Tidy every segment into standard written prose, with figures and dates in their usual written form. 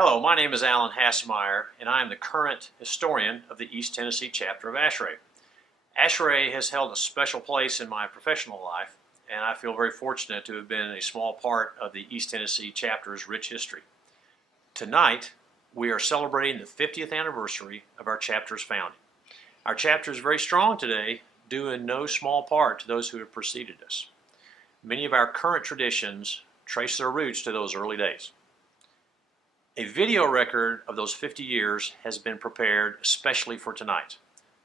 Hello, my name is Alan Hassmeyer, and I am the current historian of the East Tennessee chapter of ASHRAE. ASHRAE has held a special place in my professional life, and I feel very fortunate to have been a small part of the East Tennessee chapter's rich history. Tonight, we are celebrating the 50th anniversary of our chapter's founding. Our chapter is very strong today, due in no small part to those who have preceded us. Many of our current traditions trace their roots to those early days. A video record of those 50 years has been prepared especially for tonight.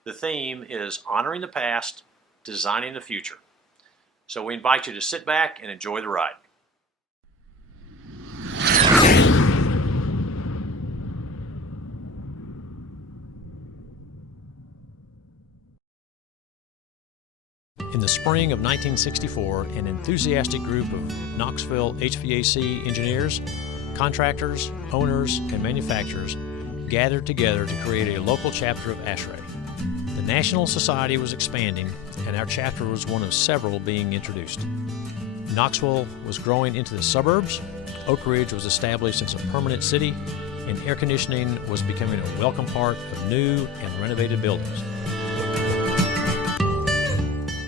The theme is honoring the past, designing the future. So we invite you to sit back and enjoy the ride. In the spring of 1964, an enthusiastic group of Knoxville HVAC engineers, contractors, owners, and manufacturers gathered together to create a local chapter of ASHRAE. The National Society was expanding, and our chapter was one of several being introduced. Knoxville was growing into the suburbs, Oak Ridge was established as a permanent city, and air conditioning was becoming a welcome part of new and renovated buildings.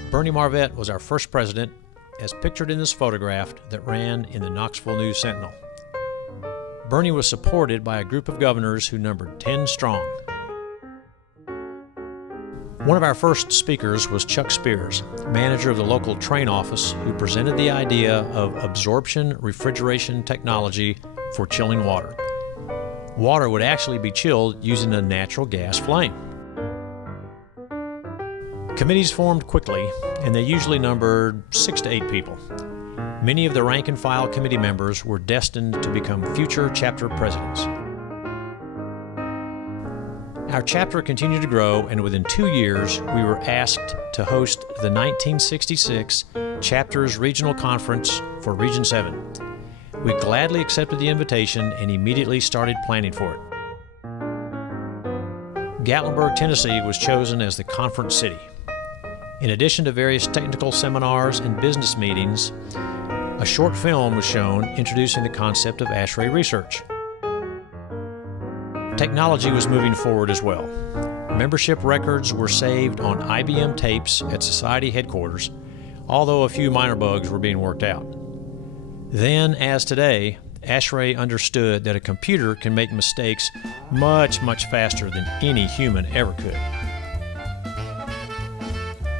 Bernie Marvette was our first president, as pictured in this photograph that ran in the Knoxville News Sentinel. Bernie was supported by a group of governors who numbered 10 strong. One of our first speakers was Chuck Spears, manager of the local train office, who presented the idea of absorption refrigeration technology for chilling water. Water would actually be chilled using a natural gas flame. Committees formed quickly, and they usually numbered 6 to 8 people. Many of the rank-and-file committee members were destined to become future chapter presidents. Our chapter continued to grow, and within 2 years, we were asked to host the 1966 Chapters Regional Conference for Region 7. We gladly accepted the invitation and immediately started planning for it. Gatlinburg, Tennessee was chosen as the conference city. In addition to various technical seminars and business meetings, a short film was shown introducing the concept of ASHRAE research. Technology was moving forward as well. Membership records were saved on IBM tapes at Society headquarters, although a few minor bugs were being worked out. Then, as today, ASHRAE understood that a computer can make mistakes much faster than any human ever could.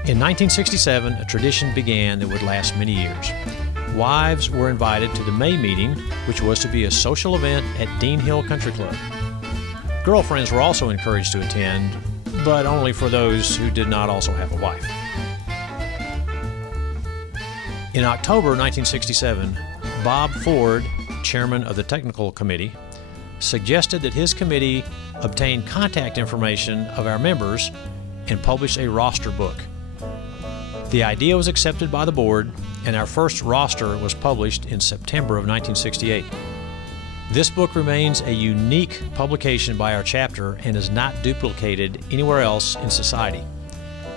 In 1967, a tradition began that would last many years. Wives were invited to the May meeting, which was to be a social event at Dean Hill Country Club. Girlfriends were also encouraged to attend, but only for those who did not also have a wife. In October 1967, Bob Ford, chairman of the technical committee, suggested that his committee obtain contact information of our members and publish a roster book. The idea was accepted by the board, and our first roster was published in September of 1968. This book remains a unique publication by our chapter and is not duplicated anywhere else in society.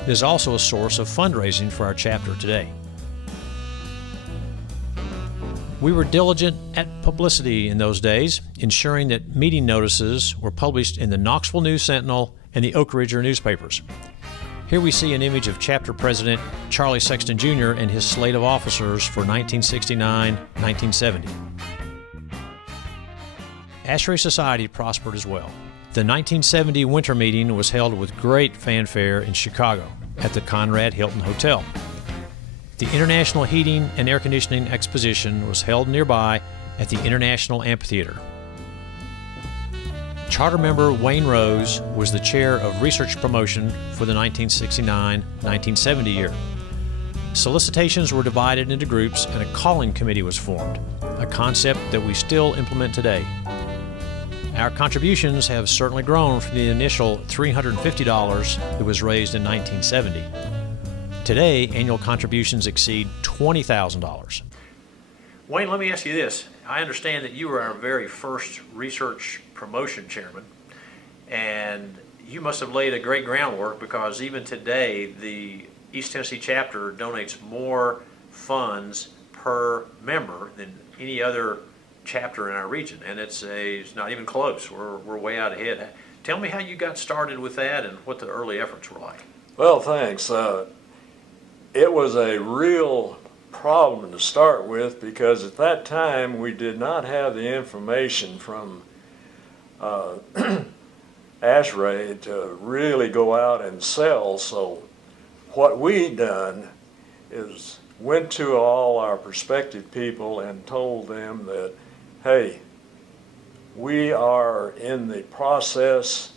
It is also a source of fundraising for our chapter today. We were diligent at publicity in those days, ensuring that meeting notices were published in the Knoxville News Sentinel and the Oak Ridge newspapers. Here we see an image of Chapter President Charlie Sexton Jr. and his slate of officers for 1969-1970. ASHRAE Society prospered as well. The 1970 winter meeting was held with great fanfare in Chicago at the Conrad Hilton Hotel. The International Heating and Air Conditioning Exposition was held nearby at the International Amphitheater. Charter member Wayne Rose was the chair of research promotion for the 1969-1970 year. Solicitations were divided into groups and a calling committee was formed, a concept that we still implement today. Our contributions have certainly grown from the initial $350 that was raised in 1970. Today, annual contributions exceed $20,000. Wayne, let me ask you this. I understand that you were our very first research promotion chairman, and you must have laid a great groundwork, because even today the East Tennessee chapter donates more funds per member than any other chapter in our region, and it's not even close. We're way out ahead. Tell me how you got started with that and what the early efforts were like. Well, thanks. It was a real problem to start with because at that time we did not have the information from ASHRAE to really go out and sell. So what we done is went to all our prospective people and told them that, hey, we are in the process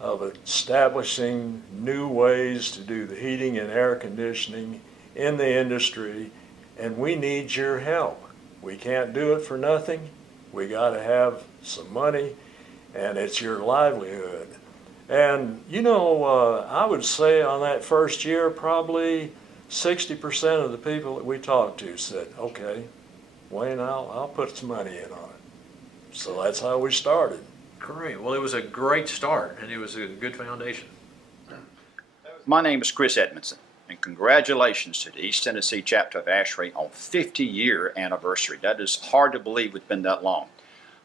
of establishing new ways to do the heating and air conditioning in the industry, and we need your help. We can't do it for nothing. We got to have some money, and it's your livelihood. And you know, I would say on that first year, probably 60% of the people that we talked to said, okay, Wayne, I'll put some money in on it. So that's how we started. Great. Well, it was a great start, and it was a good foundation. My name is Chris Edmondson, and congratulations to the East Tennessee chapter of ASHRAE on 50-year anniversary. That is hard to believe it's been that long.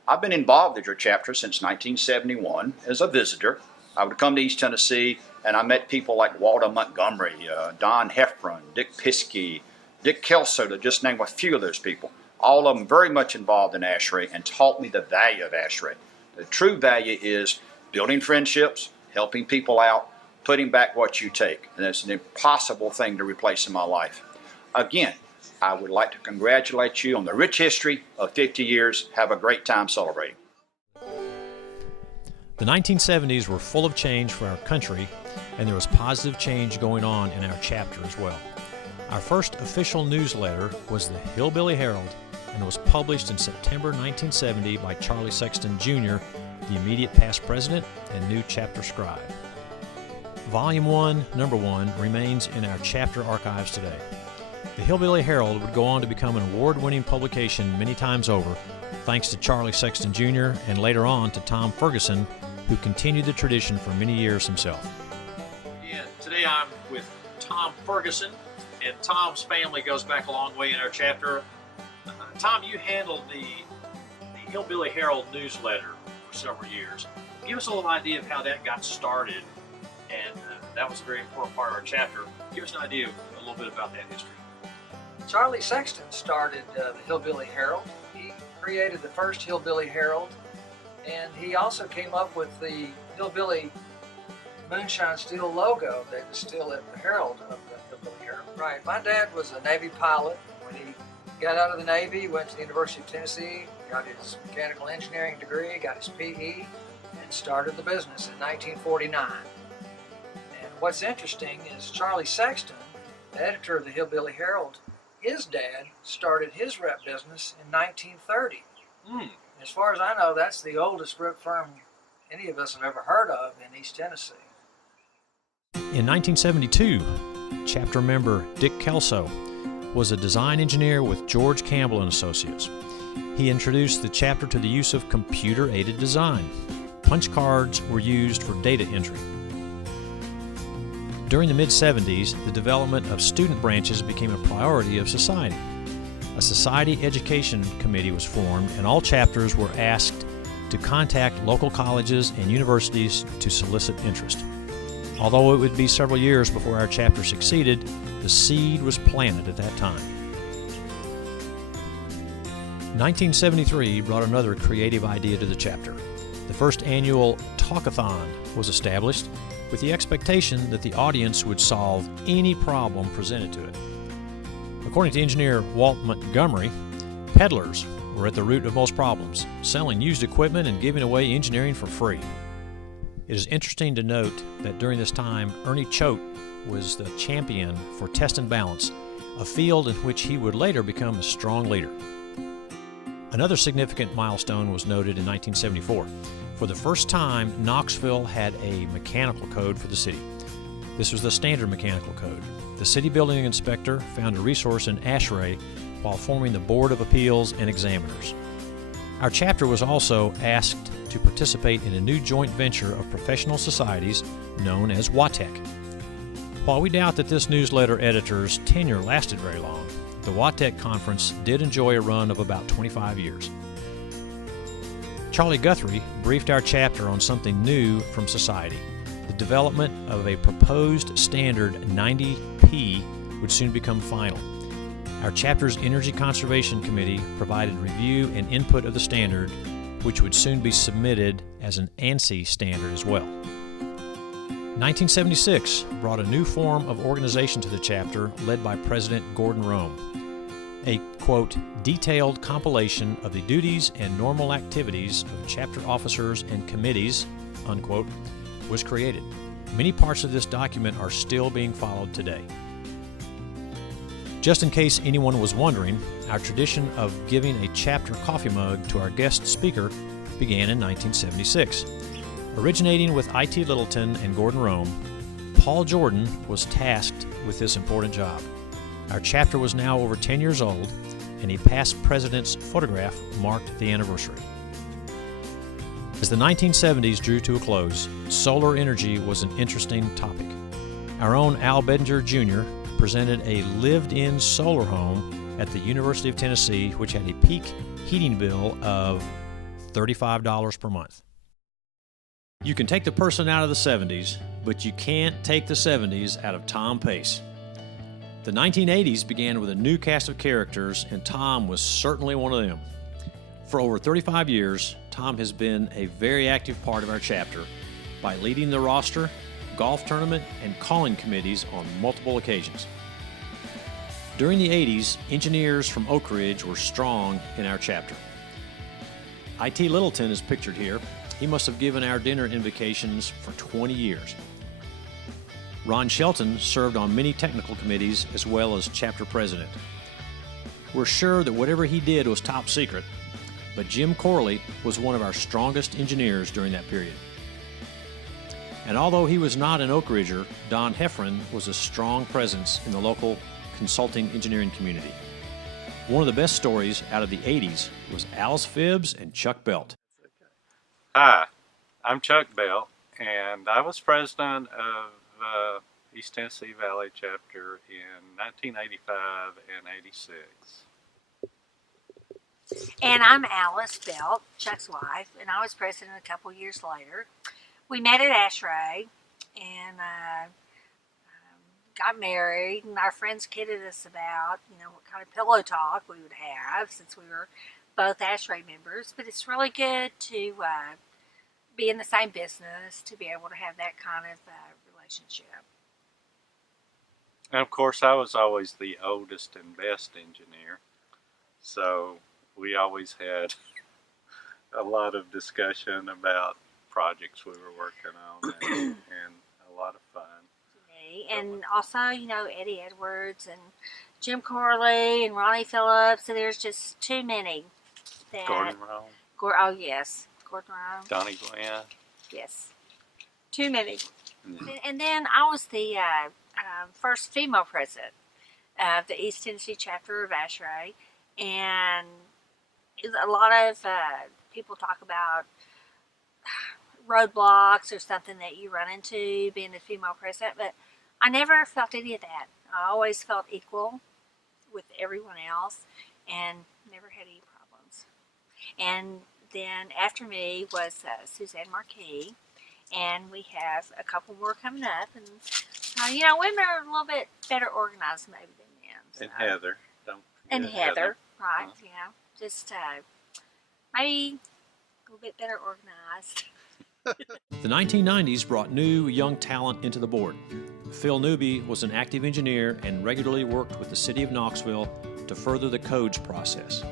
I've been involved with your chapter since 1971 as a visitor. I would come to East Tennessee, and I met people like Walter Montgomery, Don Heffron, Dick Piskey, Dick Kelso, to just name a few of those people. All of them very much involved in ASHRAE and taught me the value of ASHRAE. The true value is building friendships, helping people out, putting back what you take. And that's an impossible thing to replace in my life. Again, I would like to congratulate you on the rich history of 50 years. Have a great time celebrating. The 1970s were full of change for our country, and there was positive change going on in our chapter as well. Our first official newsletter was the Hillbilly Herald, and was published in September 1970 by Charlie Sexton Jr., the immediate past president and new chapter scribe. Volume 1, Number 1, remains in our chapter archives today. The Hillbilly Herald would go on to become an award-winning publication many times over, thanks to Charlie Sexton Jr. and later on to Tom Ferguson, who continued the tradition for many years himself. Again, today I'm with Tom Ferguson, and Tom's family goes back a long way in our chapter. Tom, you handled the Hillbilly Herald newsletter for several years. Give us a little idea of how that got started, and that was a very important part of our chapter. Give us an idea of a little bit about that history. Charlie Sexton started the Hillbilly Herald. He created the first Hillbilly Herald, and he also came up with the Hillbilly Moonshine Steel logo that is still at the Herald of the Hillbilly Herald. Right. My dad was a Navy pilot. When he got out of the Navy, he went to the University of Tennessee, got his mechanical engineering degree, got his PE, and started the business in 1949. And what's interesting is Charlie Sexton, the editor of the Hillbilly Herald, his dad started his rep business in 1930. As far as I know, that's the oldest rep firm any of us have ever heard of in East Tennessee. In 1972, chapter member Dick Kelso was a design engineer with George Campbell and Associates. He introduced the chapter to the use of computer-aided design. Punch cards were used for data entry. During the mid-70s, the development of student branches became a priority of society. A society education committee was formed, and all chapters were asked to contact local colleges and universities to solicit interest. Although it would be several years before our chapter succeeded, the seed was planted at that time. 1973 brought another creative idea to the chapter. The first annual Talkathon was established with the expectation that the audience would solve any problem presented to it. According to engineer Walt Montgomery, peddlers were at the root of most problems, selling used equipment and giving away engineering for free. It is interesting to note that during this time, Ernie Choate was the champion for test and balance, a field in which he would later become a strong leader. Another significant milestone was noted in 1974. For the first time, Knoxville had a mechanical code for the city. This was the standard mechanical code. The city building inspector found a resource in ASHRAE while forming the Board of Appeals and Examiners. Our chapter was also asked to participate in a new joint venture of professional societies known as WATEC. While we doubt that this newsletter editor's tenure lasted very long, the WATEC conference did enjoy a run of about 25 years. Charlie Guthrie briefed our chapter on something new from society. The development of a proposed standard 90P would soon become final. Our chapter's Energy Conservation Committee provided review and input of the standard, which would soon be submitted as an ANSI standard as well. 1976 brought a new form of organization to the chapter led by President Gordon Rome. A, quote, detailed compilation of the duties and normal activities of chapter officers and committees, unquote, was created. Many parts of this document are still being followed today. Just in case anyone was wondering, our tradition of giving a chapter coffee mug to our guest speaker began in 1976. Originating with I.T. Littleton and Gordon Rome, Paul Jordan was tasked with this important job. Our chapter was now over 10 years old, and a past president's photograph marked the anniversary. As the 1970s drew to a close, solar energy was an interesting topic. Our own Al Bedinger Jr. presented a lived-in solar home at the University of Tennessee, which had a peak heating bill of $35 per month. You can take the person out of the 70s, but you can't take the 70s out of Tom Pace. The 1980s began with a new cast of characters, and Tom was certainly one of them. For over 35 years, Tom has been a very active part of our chapter by leading the roster, golf tournament, and calling committees on multiple occasions. During the 80s, engineers from Oak Ridge were strong in our chapter. I.T. Littleton is pictured here. He must have given our dinner invocations for 20 years. Ron Shelton served on many technical committees as well as chapter president. We're sure that whatever he did was top secret, but Jim Corley was one of our strongest engineers during that period. And although he was not an Oak Ridger, Don Heffron was a strong presence in the local consulting engineering community. One of the best stories out of the 80s was Alice Phibbs and Chuck Belt. Hi, I'm Chuck Belt, and I was president of East Tennessee Valley Chapter in 1985 and 86. And I'm Alice Belt, Chuck's wife, and I was president a couple years later. We met at ASHRAE and got married, and our friends kidded us about, what kind of pillow talk we would have since we were both ASHRAE members. But it's really good to be in the same business, to be able to have that kind of relationship. And of course, I was always the oldest and best engineer, so we always had a lot of discussion about projects we were working on and a lot of fun. And also, Eddie Edwards and Jim Corley and Ronnie Phillips, so there's just too many. Gordon Rome. Oh, yes. Gordon Rome. Donnie Glenn. Yes. Too many. Mm-hmm. And then I was the first female president of the East Tennessee chapter of ASHRAE, and a lot of people talk about roadblocks or something that you run into being the female president, but I never felt any of that. I always felt equal with everyone else and never had any problems. And then after me was Suzanne Marquis, and we have a couple more coming up. And women are a little bit better organized maybe than men. So. And Heather. And Heather, right? Yeah, just maybe a little bit better organized. The 1990s brought new young talent into the board. Phil Newby was an active engineer and regularly worked with the city of Knoxville to further the codes process.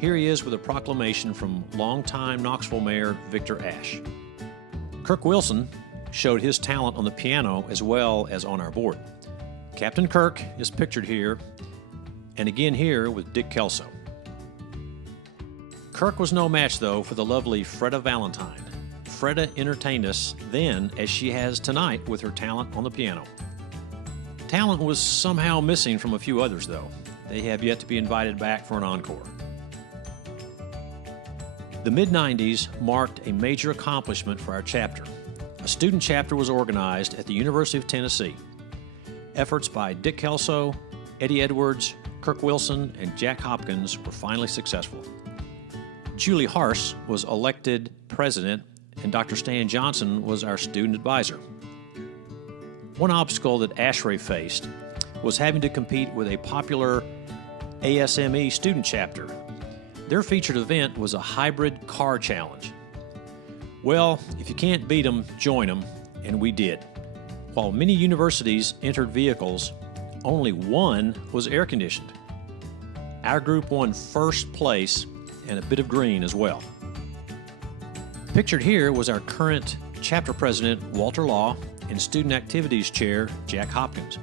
Here he is with a proclamation from longtime Knoxville Mayor Victor Ashe. Kirk Wilson showed his talent on the piano as well as on our board. Captain Kirk is pictured here, and again here with Dick Kelso. Kirk was no match, though, for the lovely Freda Valentine. Freda entertained us then as she has tonight with her talent on the piano. Talent was somehow missing from a few others, though. They have yet to be invited back for an encore. The mid-90s marked a major accomplishment for our chapter. A student chapter was organized at the University of Tennessee. Efforts by Dick Kelso, Eddie Edwards, Kirk Wilson, and Jack Hopkins were finally successful. Julie Harse was elected president, and Dr. Stan Johnson was our student advisor. One obstacle that ASHRAE faced was having to compete with a popular ASME student chapter. Their featured event was a hybrid car challenge. Well, if you can't beat them, join them, and we did. While many universities entered vehicles, only one was air-conditioned. Our group won first place and a bit of green as well. Pictured here was our current chapter president, Walter Law, and student activities chair, Jack Hopkins.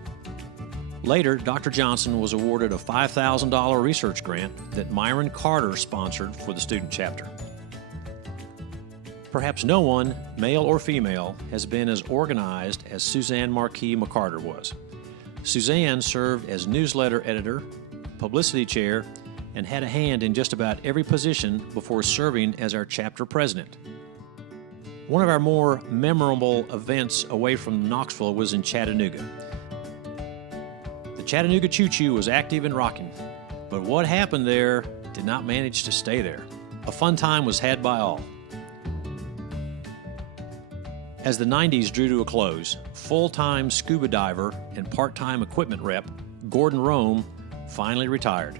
Later, Dr. Johnson was awarded a $5,000 research grant that Myron Carter sponsored for the student chapter. Perhaps no one, male or female, has been as organized as Suzanne Marquis McCarter was. Suzanne served as newsletter editor, publicity chair, and had a hand in just about every position before serving as our chapter president. One of our more memorable events away from Knoxville was in Chattanooga. The Chattanooga Choo Choo was active and rocking, but what happened there did not manage to stay there. A fun time was had by all. As the 90s drew to a close, full-time scuba diver and part-time equipment rep Gordon Rome finally retired.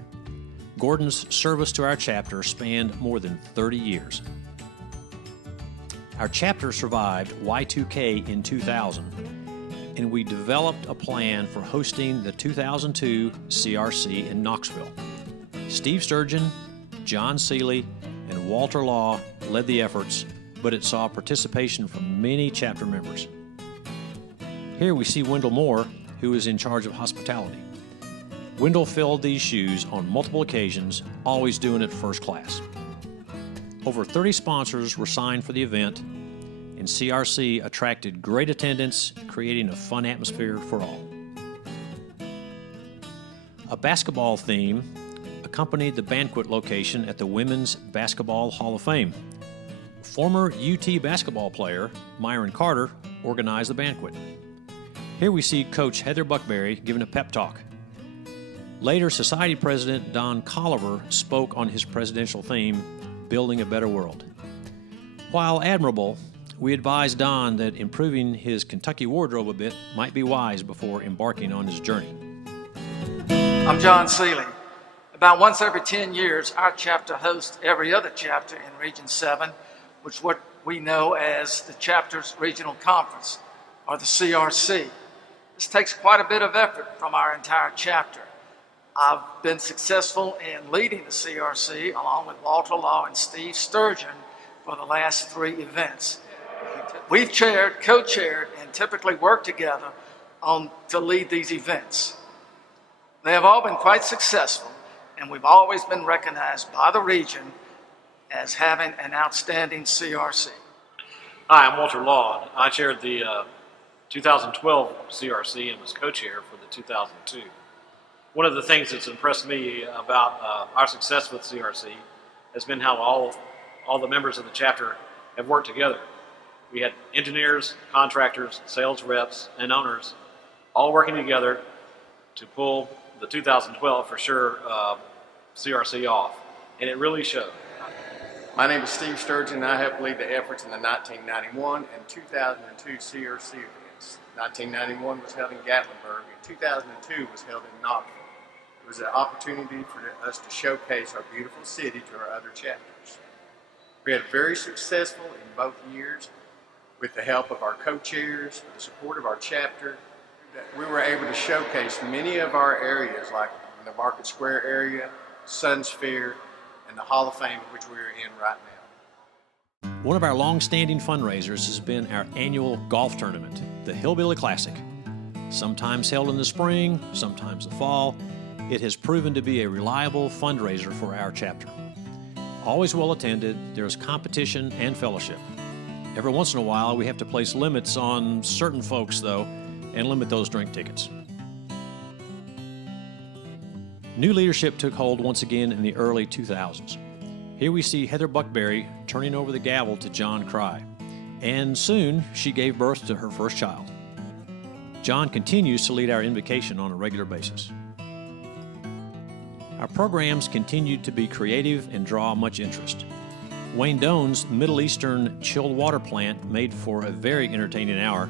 Gordon's service to our chapter spanned more than 30 years. Our chapter survived Y2K in 2000, and we developed a plan for hosting the 2002 CRC in Knoxville. Steve Sturgeon, John Seeley, and Walter Law led the efforts, but it saw participation from many chapter members. Here we see Wendell Moore, who is in charge of hospitality. Wendell filled these shoes on multiple occasions, always doing it first class. Over 30 sponsors were signed for the event, and CRC attracted great attendance, creating a fun atmosphere for all. A basketball theme accompanied the banquet location at the Women's Basketball Hall of Fame. Former UT basketball player Myron Carter organized the banquet. Here we see Coach Heather Buckberry giving a pep talk. Later, Society President Don Colliver spoke on his presidential theme, Building a Better World. While admirable, we advised Don that improving his Kentucky wardrobe a bit might be wise before embarking on his journey. I'm John Seeley. About once every 10 years, our chapter hosts every other chapter in Region 7, which is what we know as the chapter's regional conference, or the CRC. This takes quite a bit of effort from our entire chapter. I've been successful in leading the CRC along with Walter Law and Steve Sturgeon for the last 3 events. We've chaired, co-chaired, and typically worked together to lead these events. They have all been quite successful, and we've always been recognized by the region as having an outstanding CRC. Hi, I'm Walter Law. I chaired the 2012 CRC and was co-chair for the 2002. One of the things that's impressed me about our success with CRC has been how all the members of the chapter have worked together. We had engineers, contractors, sales reps, and owners all working together to pull the 2012 for sure CRC off, and it really showed. My name is Steve Sturgeon, and I helped lead the efforts in the 1991 and 2002 CRC events. 1991 was held in Gatlinburg, and 2002 was held in Knoxville. It was an opportunity for us to showcase our beautiful city to our other chapters. We had very successful in both years with the help of our co-chairs, the support of our chapter. We were able to showcase many of our areas, like in the Market Square area, Sun Sphere, and the Hall of Fame, which we are in right now. One of our long-standing fundraisers has been our annual golf tournament, the Hillbilly Classic. Sometimes held in the spring, sometimes the fall, it has proven to be a reliable fundraiser for our chapter. Always well attended, there's competition and fellowship. Every once in a while, we have to place limits on certain folks, though, and limit those drink tickets. New leadership took hold once again in the early 2000s. Here we see Heather Buckberry turning over the gavel to John Cry, and soon she gave birth to her first child. John continues to lead our invocation on a regular basis. Our programs continued to be creative and draw much interest. Wayne Doan's Middle Eastern chilled water plant made for a very entertaining hour,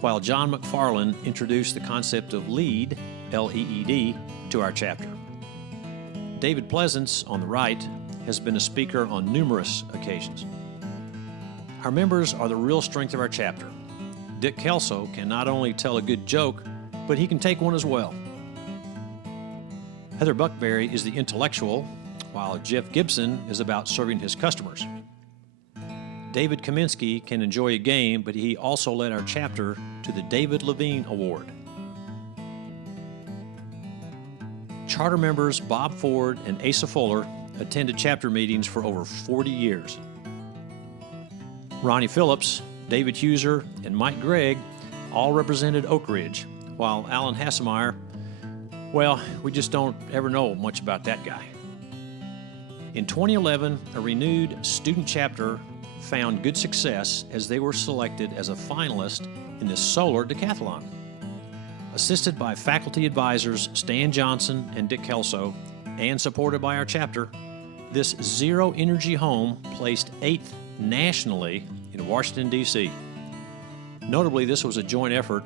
while John McFarland introduced the concept of LEED, L-E-E-D, to our chapter. David Pleasance, on the right, has been a speaker on numerous occasions. Our members are the real strength of our chapter. Dick Kelso can not only tell a good joke, but he can take one as well. Heather Buckberry is the intellectual, while Jeff Gibson is about serving his customers. David Kaminsky can enjoy a game, but he also led our chapter to the David Levine Award. Charter members Bob Ford and Asa Fuller attended chapter meetings for over 40 years. Ronnie Phillips, David Huser, and Mike Gregg all represented Oak Ridge, while Alan Hassemeyer, well, we just don't ever know much about that guy. In 2011, a renewed student chapter found good success as they were selected as a finalist in the Solar Decathlon. Assisted by faculty advisors Stan Johnson and Dick Kelso, and supported by our chapter, this zero-energy home placed 8th nationally in Washington, D.C. Notably, this was a joint effort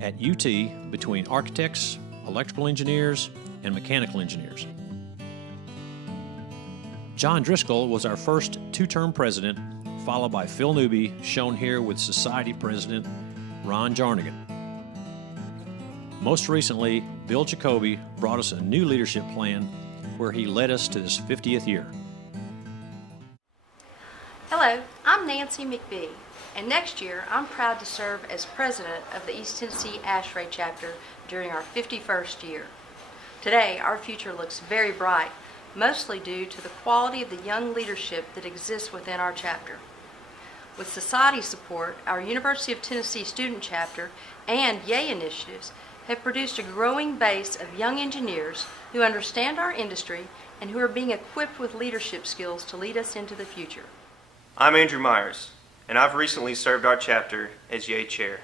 at UT between architects, electrical engineers, and mechanical engineers. John Driscoll was our first two-term president, followed by Phil Newby, shown here with Society President Ron Jarnigan. Most recently, Bill Jacoby brought us a new leadership plan where he led us to this 50th year. Hello, I'm Nancy McBee, and next year I'm proud to serve as president of the East Tennessee ASHRAE chapter during our 51st year. Today, our future looks very bright, mostly due to the quality of the young leadership that exists within our chapter. With society support, our University of Tennessee student chapter and YAY initiatives have produced a growing base of young engineers who understand our industry and who are being equipped with leadership skills to lead us into the future. I'm Andrew Myers, and I've recently served our chapter as YAY Chair.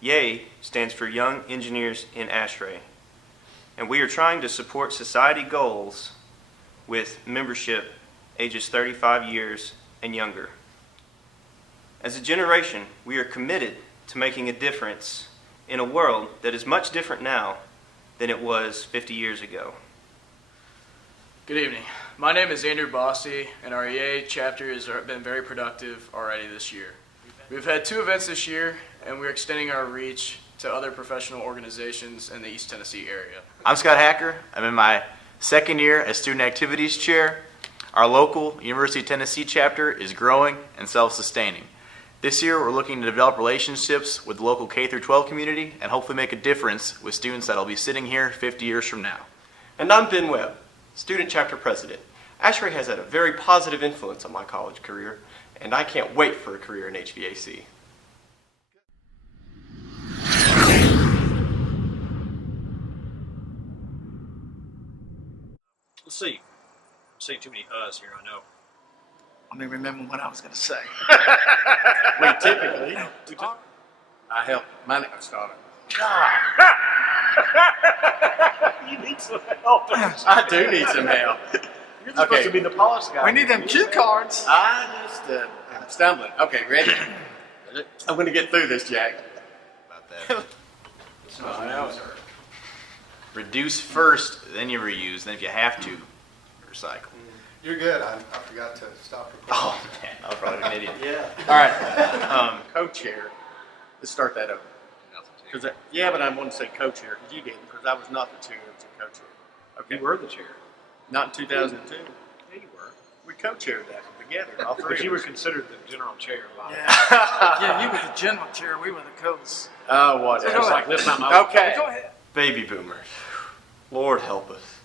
YAY stands for Young Engineers in ASHRAE, and we are trying to support society goals with membership ages 35 years and younger. As a generation, we are committed to making a difference in a world that is much different now than it was 50 years ago. Good evening. My name is Andrew Bossy, and our EA chapter has been very productive already this year. We've had 2 events this year, and we're extending our reach to other professional organizations in the East Tennessee area. I'm Scott Hacker. I'm in my 2nd year as Student Activities Chair. Our local University of Tennessee chapter is growing and self-sustaining. This year, we're looking to develop relationships with the local K-12 community and hopefully make a difference with students that will be sitting here 50 years from now. And I'm Ben Webb, Student Chapter President. ASHRAE has had a very positive influence on my college career, and I can't wait for a career in HVAC. Let's see. I'm seeing too many us here, I know. Let me remember what I was going to say. We typically, I help, my name is Scott. You need some help. I do need some help. You're supposed to be the polished guy. We need them cue cards. I just, I'm stumbling. Okay, ready? I'm going to get through this, Jack. About that. Reduce first, then you reuse, then if you have to, recycle. You're good. I forgot to stop recording. Oh, man, I was probably an idiot. Yeah. All right. Co-chair. Let's start that over. Yeah, but I want to say co-chair because you didn't, because I was not the chair. It was a co-chair. Okay. You were the chair. Not in 2002. Yeah, you were. We co-chaired that together. All three. But you were considered the general chair. Yeah, you were the general chair. We were the codes. Oh, whatever. It's like this time. Okay. Go ahead. Baby boomers. Lord help us.